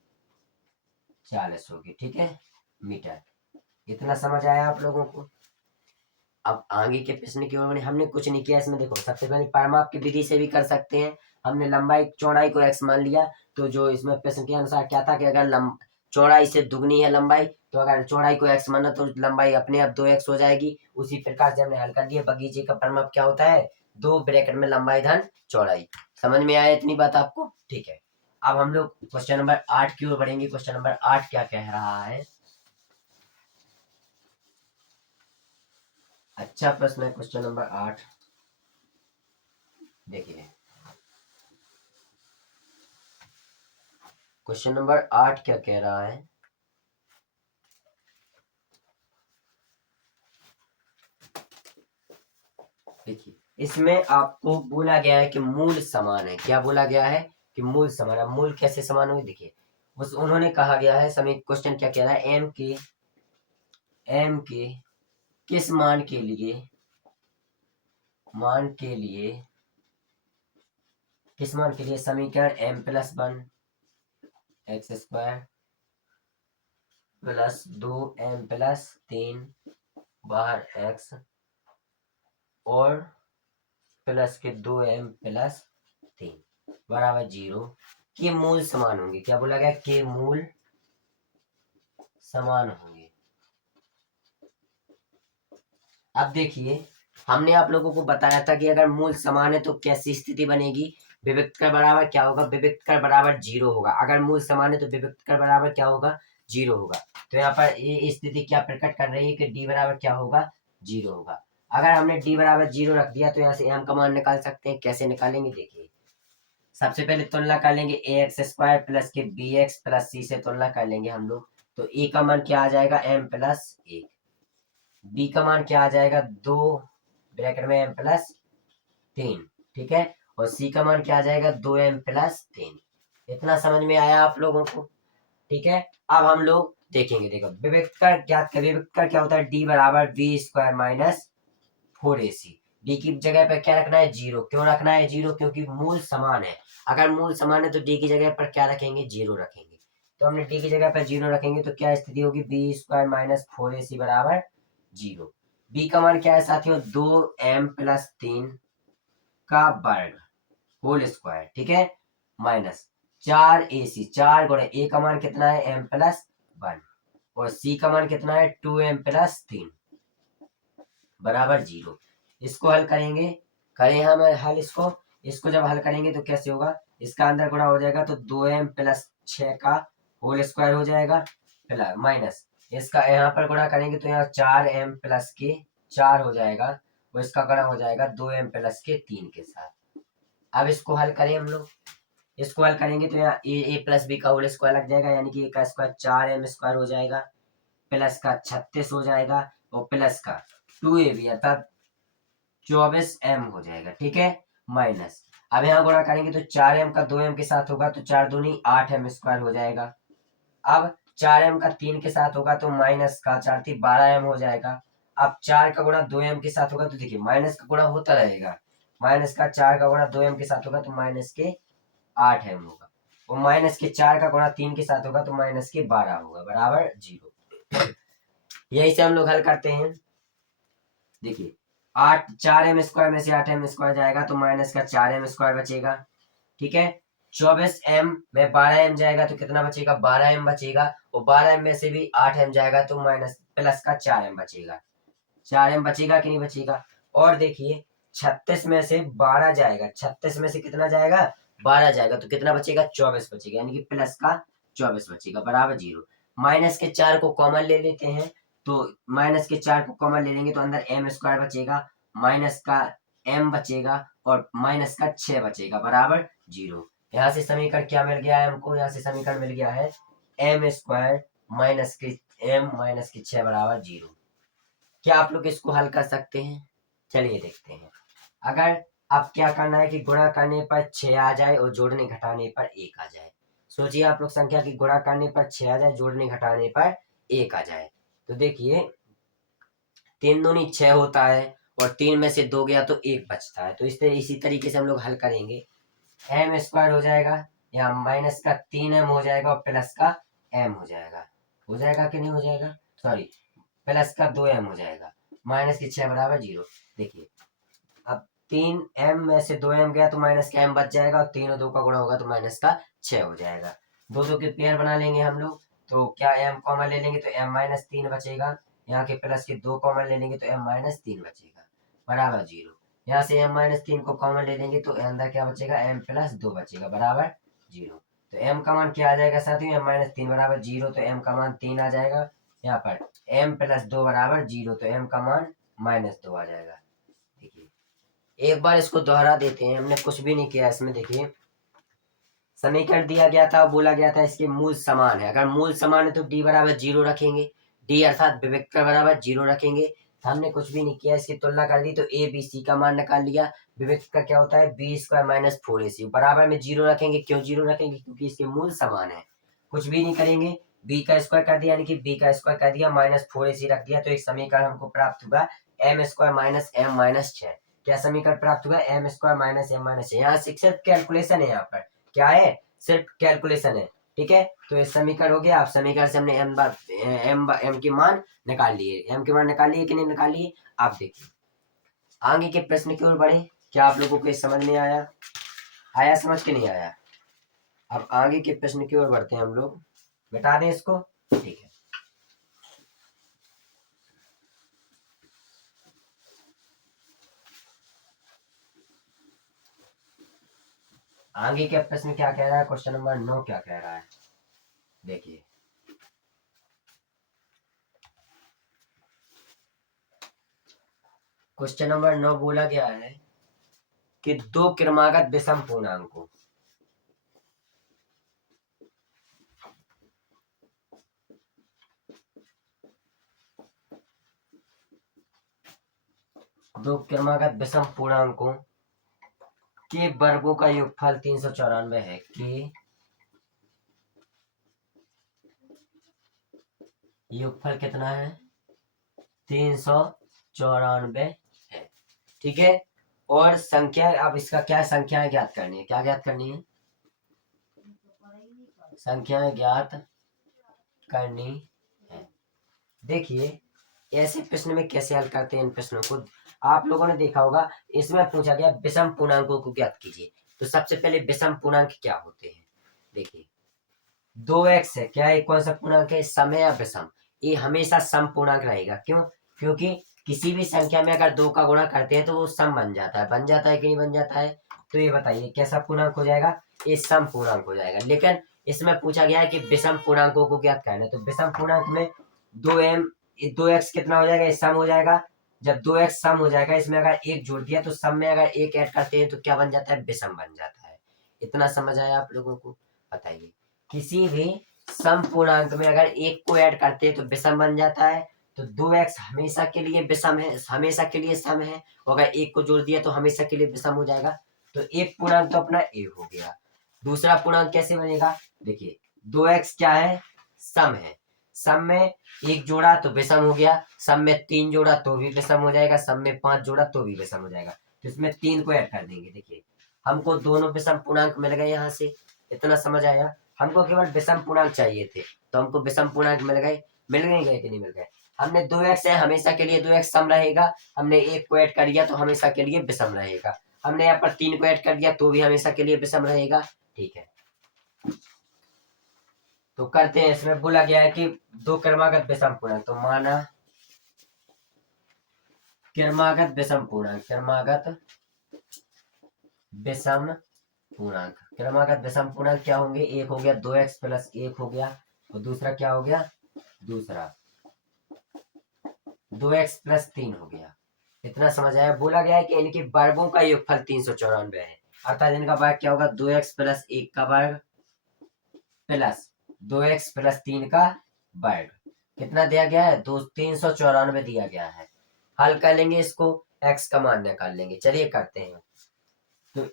40 होगी, ठीक है, मीटर। इतना समझ आया आप लोगों को। अब आगे के प्रश्न की ओर बढ़े। हमने कुछ नहीं किया इसमें, देखो सबसे पहले परिमाप की विधि से भी कर सकते हैं। हमने लंबाई चौड़ाई को x मान लिया, तो जो इसमें प्रश्न के अनुसार क्या था कि अगर चौड़ाई से दुगनी है लंबाई, तो अगर चौड़ाई को x माना तो लंबाई अपने आप 2x हो जाएगी। उसी प्रकार से हमने हल कर दिया। बगीचे का परिमाप क्या होता है, 2 ब्रैकेट में लंबाई धन चौड़ाई। समझ में आया इतनी बात आपको, ठीक है। अब हम लोग क्वेश्चन नंबर 8 की ओर बढ़ेंगे। क्वेश्चन नंबर 8 क्या कह रहा है, अच्छा प्रश्न है क्वेश्चन नंबर 8, देखिए क्वेश्चन नंबर 8 क्या कह रहा है। देखिए इसमें आपको बोला गया है कि मूल समान है। क्या बोला गया है कि मूल समान है। मूल कैसे समान होगी, देखिए उस उन्होंने कहा गया है, समय क्वेश्चन क्या कह रहा है, एम के किस मान के लिए समीकरण m plus 1 x square plus 2m plus 3 बाहर x और प्लस के 2m प्लस 3 बराबर 0 के मूल समान होंगे। क्या बोला गया, के मूल समान होंगे। अब देखिए हमने आप लोगों को बताया था कि अगर मूल समान है तो कैसी स्थिति बनेगी, विभक्त कर बराबर क्या होगा, विभक्त कर बराबर 0 होगा। अगर मूल समान है तो विभक्त कर बराबर क्या होगा 0 होगा। तो यहाँ पर ये स्थिति क्या प्रकट कर रही है कि डी बराबर क्या होगा 0 होगा। अगर हमने डी बराबर 0 रख दिया तो यहाँ से एम का मान निकाल सकते हैं। कैसे निकालेंगे, देखिए सबसे पहले तुलना कर लेंगे ए एक्स स्क्वायर प्लस के बी एक्स प्लस सी से तुलना कर लेंगे हम लोग। तो ए का मान क्या आ जाएगा एम प्लस 1, बी का मान क्या आ जाएगा 2 ब्रैकेट में m प्लस 3, ठीक है, और सी का मान क्या आ जाएगा 2m प्लस 3। इतना समझ में आया आप लोगों को, ठीक है। अब हम लोग देखेंगे, देखो विभक्त कर क्या होता है, डी बराबर B square minus 4ac। D की जगह पर क्या रखना है 0, क्यों रखना है 0, क्योंकि मूल समान है। अगर मूल समान है तो डी की जगह पर क्या रखेंगे 0 रखेंगे। तो हमने डी की जगह पर 0 रखेंगे तो क्या स्थिति होगी, बी स्क्वायर माइनस 4ac बराबर 0। बी का मान क्या है साथियों 2m प्लस 3 का वर्ग होल स्क्वायर, ठीक है, माइनस 4ac, 4 गुणे ए का मान कितना है m प्लस 1 और सी का मान कितना है 2m प्लस 3 बराबर 0। इसको हल करेंगे, करें हम हल इसको जब हल करेंगे तो कैसे होगा, इसका अंदर गुणा हो जाएगा तो 2m प्लस 6 का होल स्क्वायर हो जाएगा प्लस माइनस इसका यहाँ पर गुणा करेंगे तो यहाँ 4m प्लस के 4 हो जाएगा और इसका गुणा हो जाएगा 2m प्लस के 3 के साथ। अब इसको हल करें हम लोग, इसको हल करेंगे तो यहाँ ए प्लस बी का होल स्क्वायर लग जाएगा, यानी कि ए का स्क्वायर 4m स्क्वायर हो जाएगा प्लस का 36 हो जाएगा और प्लस का 2ab अर्थात 24m हो जाएगा, ठीक है, माइनस अब यहाँ गुणा करेंगे तो 4m का 2m के साथ होगा तो 4 दूनी 8m स्क्वायर हो जाएगा। अब 4m का 3 के साथ होगा तो माइनस का 4 थी 12m हो जाएगा। अब 4 का गुणा 2m के साथ होगा तो देखिए माइनस का गुणा होता रहेगा, माइनस का 4 का गुणा 2m के साथ होगा तो माइनस के 8m होगा और -4 का गुणा 3 के साथ होगा तो -12 होगा बराबर 0। यही से हम लोग हल करते हैं। देखिए 4m² में से 8m² जाएगा तो -4m² बचेगा। ठीक है, 24m में 12m जाएगा तो कितना बचेगा, 12m बचेगा। और 12m में से भी 8m जाएगा तो +4m बचेगा। 4m बचेगा कि नहीं बचेगा। और देखिए 36 में से 12 जाएगा, 36 में से कितना जाएगा, 12 जाएगा तो कितना बचेगा, 24 बचेगा, यानी कि +24 बचेगा बराबर 0। -4 को कॉमन ले लेते हैं तो -4 को कॉमन ले लेंगे तो अंदर m² बचेगा, -m बचेगा और -6 बचेगा बराबर 0। यहाँ से समीकरण क्या मिल गया है हमको, यहाँ से समीकरण मिल गया है m² - 6 बराबर 0। क्या आप लोग इसको हल कर सकते हैं? चलिए देखते हैं। अगर अब क्या करना है कि गुणा करने पर 6 आ जाए और जोड़ने घटाने पर 1 आ जाए। सोचिए आप लोग संख्या की गुणा करने पर 6 आ जाए, जोड़ने घटाने पर 1 आ जाए। तो देखिए 3 दूनी 6 होता है और 3 में से 2 गया तो 1 बचता है। तो इसी तरीके से हम लोग हल करेंगे। m² हो जाएगा, यहाँ -3m हो जाएगा और +m हो जाएगा। हो जाएगा कि नहीं हो जाएगा, सॉरी +2m हो जाएगा। -6 बराबर 0। देखिए अब 3m में से 2m गया तो -m बच जाएगा और 3 और 2 का गुणा होगा तो -6 हो जाएगा। 2 के पेयर बना लेंगे हम लोग तो क्या m कॉमन ले लेंगे तो m-3 बचेगा। यहाँ के प्लस के 2 कॉमन ले लेंगे तो m-3 बचेगा बराबर 0। यहाँ से m-3 को कॉमन ले लेंगे तो अंदर क्या बचेगा, m+2 बचेगा बराबर 0। तो m का मान क्या आ जाएगा साथियों, m-3 बराबर 0, तो m का मान 3 आ जाएगा। यहाँ पर m+2 बराबर 0, तो m का मान -2 आ जाएगा। देखिए एक बार इसको दोहरा देते हैं, हमने कुछ भी नहीं किया इसमें। देखिए समीकरण दिया गया था, बोला गया था इसके मूल समान है। अगर मूल समान है तो d बराबर 0 रखेंगे, d अर्थात विभक्तर बराबर 0 रखेंगे। तो हमने कुछ भी नहीं किया, इसकी तुलना कर दी तो a b c का मान निकाल लिया। विभक्त का क्या होता है, b² - 4ac बराबर में 0 रखेंगे। क्यों 0 रखेंगे, क्योंकि इसके मूल समान है। कुछ भी नहीं करेंगे, b का स्क्वायर कर दिया, यानी कि b का स्क्वायर कर दिया, -4ac रख दिया। तो एक समीकरण हमको प्राप्त हुआ m² - m - 6। क्या समीकरण प्राप्त हुआ, m² - m - 6। यहाँ सिर्फ कैलकुलेशन है, यहाँ पर क्या है, सिर्फ कैलकुलेशन है। ठीक है, तो ये समीकरण हो गया। आप समीकरण से हमने m की मान निकाल लिए, m की मान निकाल लिए कि नहीं निकाल लिए। आप देखिए आगे के प्रश्न की ओर बढ़े। क्या आप लोगों को ये समझ में आया, समझ के नहीं आया। अब आगे के प्रश्न की ओर बढ़ते हैं हम लोग। मिटा दें इसको, ठीक है। आगे के प्रश्न क्या कह रहा है, क्वेश्चन नंबर 9 क्या कह रहा है, देखिए। क्वेश्चन नंबर 9 बोला गया है कि 2 क्रमागत विषम पूर्णांकों के वर्गों का योगफल 394 है। के योगफल कितना है, 394 है। ठीक है, और संख्या, अब इसका क्या संख्याएं ज्ञात करनी है, क्या ज्ञात करनी है, संख्याएं ज्ञात करनी है। देखिए ऐसे प्रश्न में कैसे हल करते हैं इन प्रश्नों को, आप लोगों ने देखा होगा। इसमें पूछा गया विषम पूर्णांकों को ज्ञात कीजिए। तो सबसे पहले विषम पूर्णांक क्या होते हैं, देखिए 2x है, क्या है, कौन सा पूर्णांक है, सम या विषम। ये हमेशा सम पूर्णांक रहेगा। क्यों, क्योंकि किसी भी संख्या में अगर 2 का गुणा करते हैं तो वो सम बन जाता है। बन जाता है कि नहीं बन जाता है। तो ये बताइए कैसा पूर्णांक हो जाएगा, ये सम पूर्णांक हो जाएगा। लेकिन इसमें पूछा गया है कि विषम पूर्णांकों को ज्ञात करना है। तो विषम पूर्णांक में 2x कितना हो जाएगा, ये सम हो जाएगा। जब 2x सम हो जाएगा, इसमें अगर 1 जोड़ दिया तो सम में अगर 1 ऐड करते हैं तो क्या बन जाता है, विषम बन जाता है। इतना समझ आया आप लोगों को। बताइए किसी भी सम पूर्णांक में अगर 1 को ऐड करते हैं तो विषम बन जाता है। तो 2x हमेशा के लिए विषम है, हमेशा के लिए सम है। और अगर 1 को जोड़ दिया तो हमेशा के लिए विषम हो जाएगा। तो एक पूर्णांक तो अपना a हो गया। दूसरा पूर्णांक कैसे बनेगा, देखिए 2x क्या है, सम है। सम में 1 जोड़ा तो विषम हो गया, सम में 3 जोड़ा तो भी विषम हो जाएगा, सम में 5 जोड़ा तो भी विषम हो जाएगा। तो इसमें 3 को ऐड कर देंगे। देखिए हमको दोनों विषम पूर्णांक मिल गए यहाँ से। इतना समझ आया। हमको केवल विषम पूर्णांक चाहिए थे, तो हमको विषम पूर्णांक मिल गए कि नहीं मिल गए। हमने 2x है, हमेशा के लिए 2x सम रहेगा। हमने 1 को ऐड कर दिया तो हमेशा के लिए विषम रहेगा। हमने यहाँ पर 3 को ऐड कर दिया तो भी हमेशा के लिए विषम रहेगा। ठीक है, तो करते हैं। इसमें बोला गया है कि दो क्रमागत विषम पूर्णांक, तो माना क्रमागत विषम पूर्णांक, क्रमागत विषम पूर्णांक, क्रमागत विषम पूर्णांक क्या होंगे? एक हो गया 2x प्लस 1 हो गया, और दूसरा क्या हो गया? दूसरा 2x प्लस 3 हो गया। इतना समझ आया। बोला गया है कि इनके वर्गों का योगफल 394 है, अर्थात इनका वर्ग क्या होगा? 2x प्लस 1 का वर्ग प्लस 2x प्लस 3 का वर्ग। कितना दिया गया है? 394 दिया गया है। हल कर लेंगे इसको, x का मान निकाल लेंगे। चलिए करते हैं। तो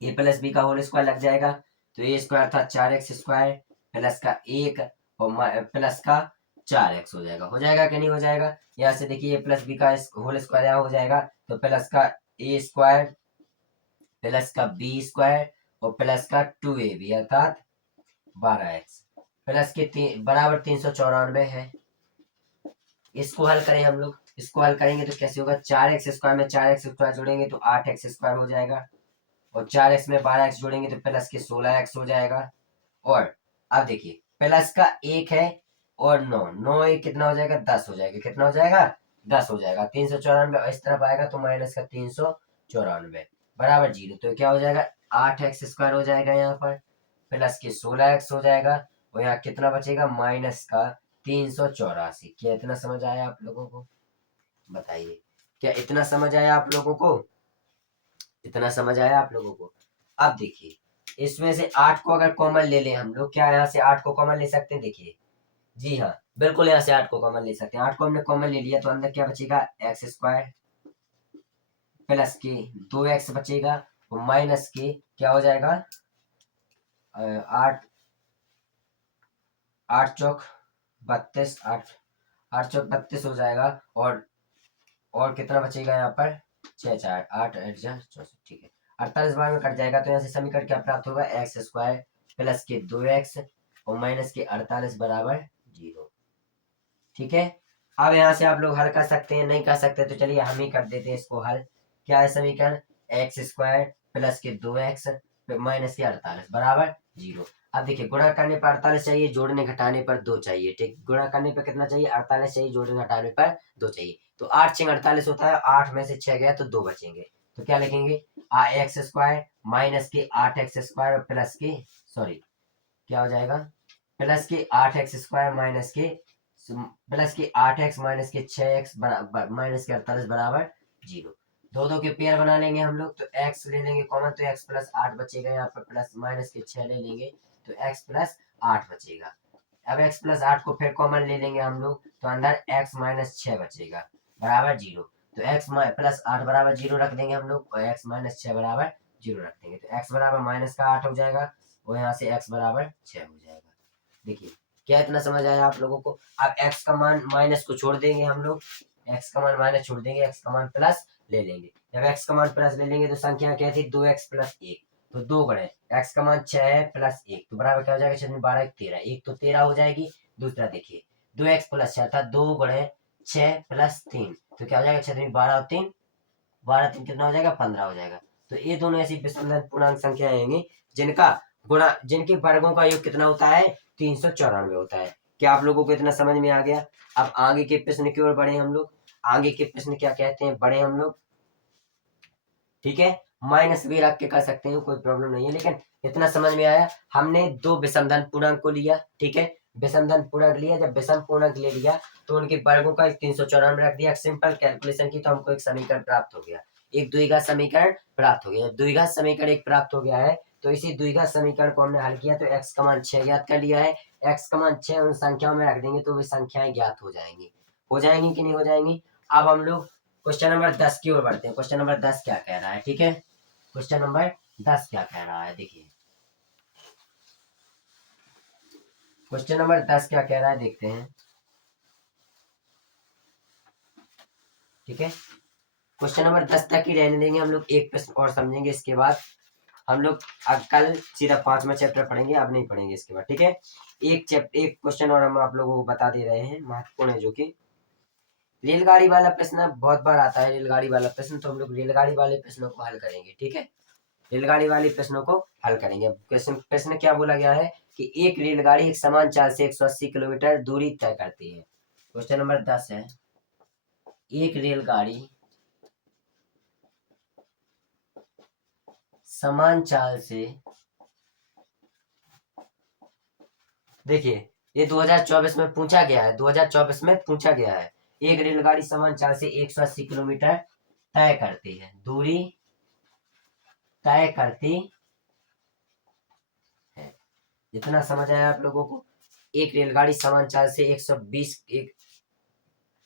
ए प्लस बी का होल स्क्वायर लग जाएगा, तो ए स्क्वायर था 4x स्क्वायर प्लस का 1 और प्लस का 4x हो जाएगा। हो जाएगा कि नहीं हो जाएगा? यहाँ से देखिए ए प्लस बी का होल स्क्वायर यहाँ हो जाएगा, तो प्लस का ए स्क्वायर प्लस का बी स्क्वायर और प्लस का 2ab अर्थात 12x प्लस के बराबर 394 है। इसको हल करें हम लोग। इसको हल करेंगे तो कैसे होगा? 4x स्क्वायर में 4x स्क्वायर जोड़ेंगे तो 8x स्क्वायर हो जाएगा, और 4x में 12x जोड़ेंगे तो प्लस के 16x हो जाएगा। और अब देखिए प्लस का 1 है और 9, 9 एक कितना हो जाएगा? 10 हो जाएगा। कितना हो जाएगा? 10 हो जाएगा। 394 इस तरफ आएगा तो माइनस का 394 बराबर 0। तो क्या हो जाएगा? 8x स्क्वायर हो जाएगा यहाँ पर, प्लस के 16x हो जाएगा, और यहाँ कितना बचेगा? माइनस का 384। क्या इतना समझ आया आप लोगों को? बताइए, क्या इतना समझ आया आप लोगों को? इतना समझ आया आप लोगों को? अब देखिए इसमें से 8 को अगर कॉमन ले लें हम लोग, क्या यहाँ से 8 को कॉमन ले सकते हैं? देखिए जी हाँ, बिल्कुल यहाँ से 8 को कॉमन ले सकते हैं। 8 को हमने कॉमन ले लिया तो अंदर क्या बचेगा? एक्स स्क्वायर प्लस के 2x बचेगा, और माइनस के क्या हो जाएगा? 8 8 चौक 32, 8 चौक 32 हो जाएगा, और कितना बचेगा यहाँ पर? 6 4 8 8 64। ठीक है, 48 बार में कट जाएगा, तो यहाँ से समीकरण क्या प्राप्त होगा? एक्स स्क्वायर प्लस के 2x और माइनस के 48 बराबर 0। ठीक है, अब यहाँ से आप लोग हल कर सकते हैं, नहीं कर सकते तो चलिए हम ही कर देते हैं इसको हल। क्या है समीकरण? एक्स स्क्वायर प्लस के 2x माइनस के 48 बराबर 0। अब देखिए गुणा करने पर 48 चाहिए, जोड़ने घटाने पर 2 चाहिए। ठीक, गुणा करने पर कितना चाहिए? 48 चाहिए, जोड़ने घटाने पर 2 चाहिए। तो 8 6 48 होता है, 8 में से 6 गया तो 2 बचेंगे। तो क्या लिखेंगे? एक्स स्क्वायर माइनस के 8x स्क्वायर प्लस के सॉरी क्या हो जाएगा? प्लस के 8x स्क्वायर माइनस के 8x माइनस के 6x बराबर माइनस के 48 बराबर 0। दो दो के पेयर बना लेंगे हम लोग, तो x ले लेंगे कॉमन, तो x प्लस 8 बचेगा। यहाँ पर प्लस माइनस के 6 ले लेंगे तो x प्लस 8 बचेगा। अब x प्लस 8 को फिर कॉमन ले लेंगे हम लोग, तो अंदर x माइनस 6 बचेगा बराबर 0। तो x प्लस 8 बराबर 0 रख देंगे हम लोग, और x माइनस 6 बराबर 0 रख देंगे, तो x बराबर माइनस का 8 हो जाएगा, और यहाँ से x बराबर 6 हो जाएगा। देखिए क्या इतना समझ आया आप लोगों को? अब x का मान माइनस को छोड़ देंगे हम लोग, x का मान माइनस छोड़ देंगे, x का मान प्लस ले लेंगे। जब x का मान प्लस ले लेंगे तो संख्या क्या थी? 2x प्लस 1, तो 2 गणे x का मान 6 है प्लस 1, तो बराबर क्या हो जाएगा? 6 12 1 13, 1 तो 13 हो जाएगी। दूसरा देखिए 2x प्लस 6 था, 2 गणे 6 प्लस 3, तो क्या हो जाएगा? 6 12 और 3 12 3 कितना हो जाएगा? 15 हो जाएगा। तो ये दोनों ऐसी विषम पूर्णांक संख्या आएंगी जिनका गुणा, जिनके वर्गों का योग कितना होता है? 394 होता है। क्या आप लोगों को इतना समझ में आ गया? अब आगे के प्रश्न की ओर बढ़े हम लोग। आगे के प्रश्न क्या कहते हैं? बढ़े हम लोग। ठीक है, माइनस भी रख के कर सकते हैं, कोई प्रॉब्लम नहीं है, लेकिन इतना समझ में आया। हमने दो विषमधन पूर्णांक को लिया, ठीक है, विषमधन पूर्णांक लिया। जब विषम पूर्णांक ले लिया तो उनके वर्गों का 394 रख दिया। सिंपल कैलकुलेशन की तो हमको एक समीकरण प्राप्त हो गया, एक द्विघात समीकरण प्राप्त हो गया। द्विघात समीकरण एक प्राप्त हो गया है, तो इसी द्विघात समीकरण को हमने हल किया, तो x का मान 6 ज्ञात कर लिया है। x का मान 6 उन संख्याओं में रख देंगे तो वे संख्याएं ज्ञात हो जाएंगी। हो जाएंगी कि नहीं हो जाएंगी? अब हम लोग क्वेश्चन नंबर 10 की ओर बढ़ते हैं। क्वेश्चन नंबर 10 क्या कह रहा है? ठीक है, क्वेश्चन नंबर 10 क्या कह रहा है? देखिए क्वेश्चन नंबर 10 क्या कह रहा है, देखते हैं। ठीक है, क्वेश्चन नंबर 10 तक ही रहने देंगे हम लोग, एक प्रश्न और समझेंगे इसके बाद। हम लोग कल सीधा 5वां चैप्टर पढ़ेंगे, अब नहीं पढ़ेंगे इसके बाद, ठीक है। एक क्वेश्चन और हम आप लोगों को बता दे रहे हैं, महत्वपूर्ण है, जो कि रेलगाड़ी वाला प्रश्न बहुत बार आता है, रेलगाड़ी वाला प्रश्न, तो हम लोग रेलगाड़ी वाले प्रश्नों को हल करेंगे, ठीक है। रेलगाड़ी वाले प्रश्नों को हल करेंगे। प्रश्न क्या बोला गया है कि एक रेलगाड़ी एक समान चाल से 180 किलोमीटर दूरी तय करती है। क्वेश्चन नंबर 10 है, एक रेलगाड़ी समान चाल से, देखिए ये 2024 में पूछा गया है, 2024 में पूछा गया है, एक रेलगाड़ी समान चाल से 180 किलोमीटर तय करती है, दूरी तय करती है। जितना समझ आया आप लोगों को, एक रेलगाड़ी समान चाल से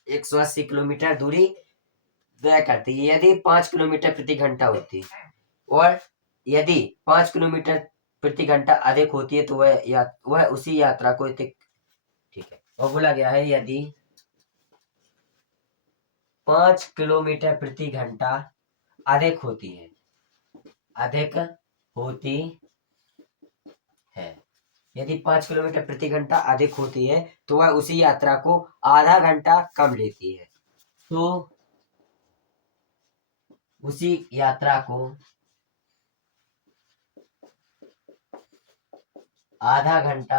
180 किलोमीटर दूरी तय करती है यदि 5 किलोमीटर प्रति घंटा होती है, और यदि 5 किलोमीटर प्रति घंटा अधिक होती है तो वह उसी यात्रा को, ठीक है, और बोला गया है यदि 5 किलोमीटर प्रति घंटा अधिक होती है, अधिक होती है, यदि 5 किलोमीटर प्रति घंटा अधिक होती है तो वह उसी यात्रा को आधा घंटा कम लेती है, तो उसी यात्रा को आधा घंटा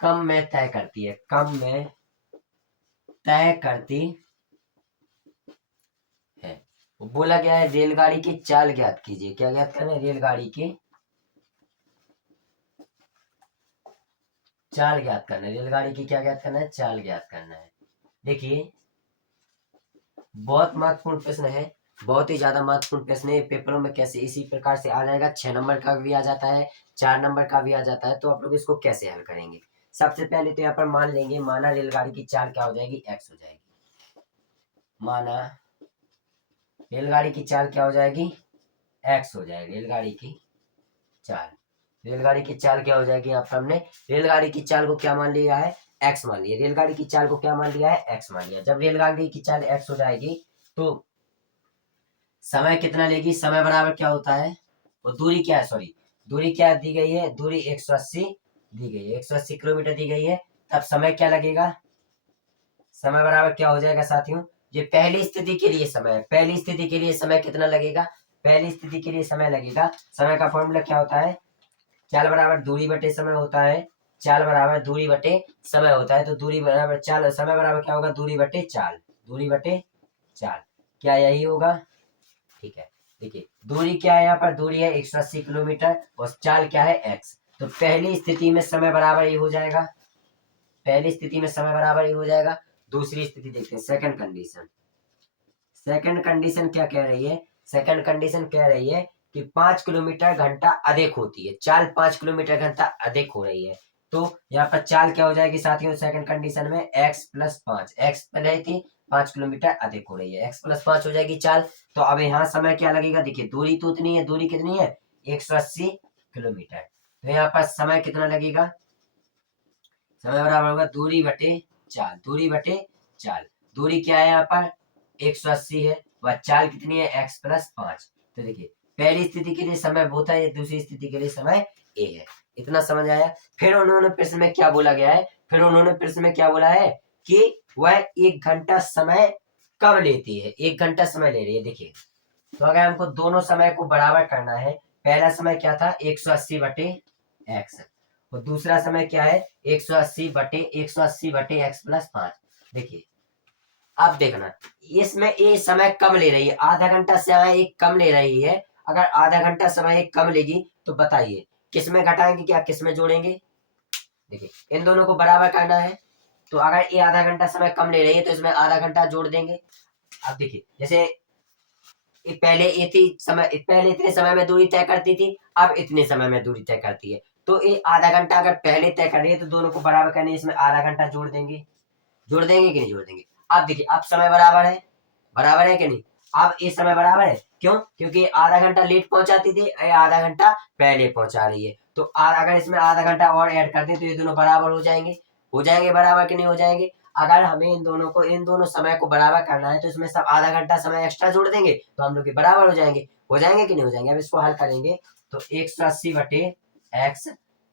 कम में तय करती है, कम में तय करती है। बोला गया है रेलगाड़ी की चाल ज्ञात कीजिए, क्या ज्ञात करना है, रेलगाड़ी की चाल ज्ञात करना है, रेलगाड़ी की क्या ज्ञात करना है, चाल ज्ञात करना है। देखिए बहुत महत्वपूर्ण प्रश्न है, बहुत ही ज्यादा महत्वपूर्ण प्रश्न है, पेपरों में कैसे इसी प्रकार से आ जाएगा, 6 नंबर का भी आ जाता है, 4 नंबर का भी आ जाता है, तो आप लोग इसको कैसे हल करेंगे। सबसे पहले तो यहाँ पर मान लेंगे, माना रेलगाड़ी की चाल क्या हो जाएगी, एक्स हो जाएगी, माना रेलगाड़ी की चाल क्या हो जाएगी, एक्स हो जाएगी, रेलगाड़ी की चाल, रेलगाड़ी की चाल क्या हो जाएगी, यहाँ पर हमने रेलगाड़ी की चाल को क्या मान लिया है, एक्स मान लिया, रेलगाड़ी की चाल को क्या मान लिया है, एक्स मान लिया। जब रेलगाड़ी की चाल एक्स हो जाएगी तो समय कितना लेगी, समय बराबर क्या होता है, वो दूरी क्या है, सॉरी दूरी क्या दी गई है, दूरी 180 दी गई है, 180 किलोमीटर दी गई है, तब समय क्या लगेगा, समय बराबर क्या हो जाएगा साथियों, ये पहली स्थिति के लिए समय है, पहली स्थिति के लिए समय कितना लगेगा, पहली स्थिति के लिए समय लगेगा, समय का फॉर्मूला क्या होता है, चाल बराबर दूरी बटे समय होता है, चाल बराबर दूरी बटे समय होता है, तो दूरी बराबर चाल, समय बराबर क्या होगा, दूरी बटे चाल, दूरी बटे चाल, क्या यही होगा, ठीक है। देखिए दूरी क्या है, यहाँ पर दूरी है 180 किलोमीटर और चाल क्या है एक्स, तो पहली स्थिति में समय बराबर ही हो जाएगा, पहली स्थिति में समय बराबर ही हो जाएगा। दूसरी स्थिति देखते हैं, सेकंड कंडीशन, सेकंड कंडीशन क्या कह रही है, सेकंड कंडीशन कह रही है कि 5 किलोमीटर घंटा अधिक होती है, चाल 5 किलोमीटर घंटा अधिक हो रही है, तो यहाँ पर चाल क्या हो जाएगी साथियों, सेकंड कंडीशन में x प्लस 5, एक्स पहले थी 5 किलोमीटर अधिक हो रही है, x प्लस 5 हो जाएगी चाल, तो अब यहाँ समय क्या लगेगा, देखिए दूरी तो उतनी है, दूरी कितनी है 180 किलोमीटर, तो यहाँ पर समय कितना लगेगा, समय बराबर होगा दूरी बटे चाल, दूरी बटे चाल, दूरी क्या है यहाँ पर 180 है, वह चाल कितनी है x प्लस 5, तो देखिए पहली स्थिति के लिए समय बहुत है, दूसरी स्थिति के लिए समय a है, इतना समझ आया। फिर उन्होंने प्रश्न में क्या बोला गया है, फिर उन्होंने प्रश्न में क्या बोला है कि वह 1 घंटा समय कम लेती है, 1 घंटा समय ले रही है। देखिए तो अगर हमको दोनों समय को बराबर करना है, पहला समय क्या था 180 बटे एक्स, और दूसरा समय क्या है 180 बटे एक्स प्लस 5। देखिए अब देखना, इसमें ये समय कम ले रही है, आधा घंटा समय एक कम ले रही है, अगर आधा घंटा समय एक कम लेगी तो बताइए किसमें घटाएंगे क्या किसमें जोड़ेंगे, देखिए इन दोनों को बराबर करना है, तो अगर ये आधा घंटा समय कम ले रही है तो इसमें आधा घंटा जोड़ देंगे। अब देखिए जैसे पहले ये थी समय, पहले इतने समय में दूरी तय करती थी, अब इतने समय में दूरी तय करती है, तो ये आधा घंटा अगर पहले तय कर रही है तो दोनों को बराबर करने इसमें आधा घंटा जोड़ देंगे, जोड़ देंगे कि नहीं जोड़ देंगे। अब देखिए अब समय बराबर है, बराबर है कि नहीं, अब ये समय बराबर है, क्यों, क्योंकि आधा घंटा लेट पहुंचाती थी, आधा घंटा पहले पहुंचा रही है, तो अगर इसमें आधा घंटा और ऐड कर दे तो ये दोनों बराबर हो जाएंगे बराबर कि नहीं हो जाएंगे। अगर हमें इन दोनों समय को बराबर करना है तो इसमें सब आधा घंटा समय एक्स्ट्रा जोड़ देंगे तो हम लोग के बराबर हो जाएंगे कि नहीं हो जाएंगे। अब इसको हल करेंगे तो 180 बटे एक्स,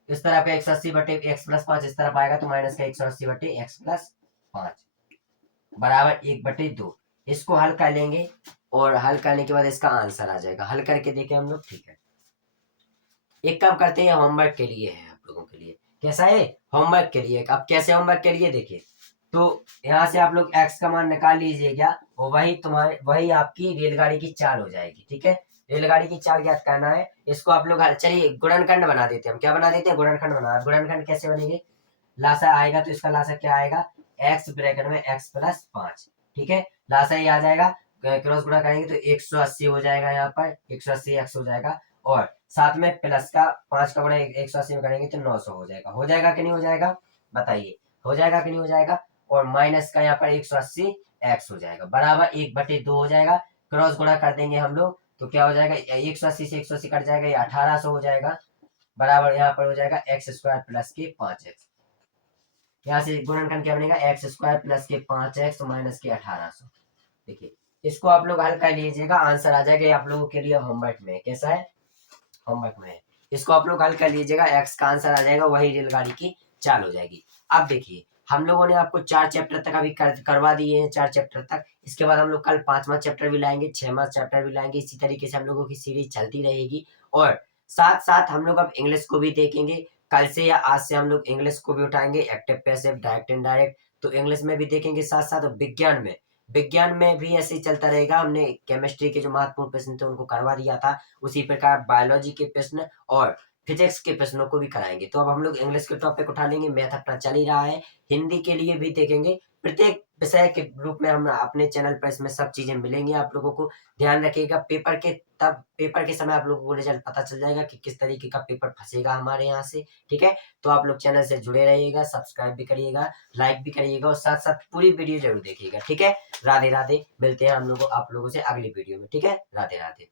इस तरफ का 180 बटे एक्स प्लस 5 इस तरफ आएगा, तो माइनस का 180 बटे एक्स प्लस 5 बराबर 1/2। इसको हल कर लेंगे और हल करने के बाद इसका आंसर आ जाएगा। हल करके देखें हम लोग, ठीक है। एक काम करते हैं, होमवर्क के लिए है आप लोगों के लिए। कैसा है? होमवर्क के लिए। अब कैसे होमवर्क के लिए देखिए, तो यहाँ से आप लोग एक्स का मान निकाल लीजिएगा और वही आपकी रेलगाड़ी की चाल हो जाएगी, ठीक है। रेलगाड़ी की चाल ज्ञात करना है। इसको आप लोग चलिए गुणनखंड बना देते हैं। हम क्या बना देते हैं? गुणनखंड बना। गुणनखंड कैसे बनेंगे? लासा आएगा तो इसका लासा क्या आएगा? एक्स ब्रैकेट में एक्स प्लस 5, ठीक है। लासा ही आ जाएगा, क्रॉस गुणा करेंगे तो 180 हो जाएगा, यहाँ पर 180 एक्स हो जाएगा, और साथ में प्लस का 5 का गुणा 180 में करेंगे तो 900 हो जाएगा। हो जाएगा कि नहीं हो जाएगा? बताइए, हो जाएगा कि नहीं हो जाएगा? और माइनस का यहाँ पर 180 एक्स हो जाएगा बराबर 1/2 हो जाएगा। क्रॉस गुणा कर देंगे हम लोग तो क्या हो जाएगा? 180 से 180 कट जाएगा, ये 1800 हो जाएगा बराबर यहाँ पर हो जाएगा एक्स स्क्वायर प्लस के 5x। यहाँ से गुणनखंड क्या बनेगा? एक्स स्क्वायर प्लस के 5x माइनस के 1800। देखिए, इसको आप लोग हल कर लीजिएगा, आंसर आ जाएगा। आप लोगों के लिए होमवर्क में कैसा है? होमवर्क में इसको आप लोग हल कर लीजिएगा, एक्स का आंसर आ जाएगा, वही रेलगाड़ी की चाल हो जाएगी। अब देखिए, हम लोगों ने आपको 4 चैप्टर तक अभी करवा दिए हैं, 4 चैप्टर तक। इसके बाद हम लोग कल 5वां चैप्टर भी लाएंगे, 6वां चैप्टर भी लाएंगे। इसी तरीके से हम लोगों की सीरीज चलती रहेगी और साथ साथ हम लोग अब इंग्लिश को भी देखेंगे। कल से या आज से हम लोग इंग्लिश को भी उठाएंगे, एक्टिव पैसिव डायरेक्ट इनडायरेक्ट, तो इंग्लिश में भी देखेंगे साथ साथ। विज्ञान में भी ऐसे ही चलता रहेगा। हमने केमिस्ट्री के जो महत्वपूर्ण प्रश्न थे उनको करवा दिया था, उसी प्रकार बायोलॉजी के प्रश्न और फिजिक्स के प्रश्नों को भी कराएंगे। तो अब हम लोग इंग्लिश के टॉपिक उठा लेंगे, मैथ अपना चल ही रहा है, हिंदी के लिए भी देखेंगे। प्रत्येक विषय के रूप में हम अपने चैनल पर इसमें सब चीजें मिलेंगी आप लोगों को। ध्यान रखिएगा, पेपर के समय आप लोगों को रिजल्ट पता चल जाएगा कि किस तरीके का पेपर फंसेगा हमारे यहाँ से, ठीक है। तो आप लोग चैनल से जुड़े रहिएगा, सब्सक्राइब भी करिएगा, लाइक भी करिएगा और साथ साथ पूरी वीडियो जरूर देखिएगा, ठीक है। राधे राधे, मिलते हैं हम लोग आप लोगों से अगली वीडियो में, ठीक है। राधे राधे।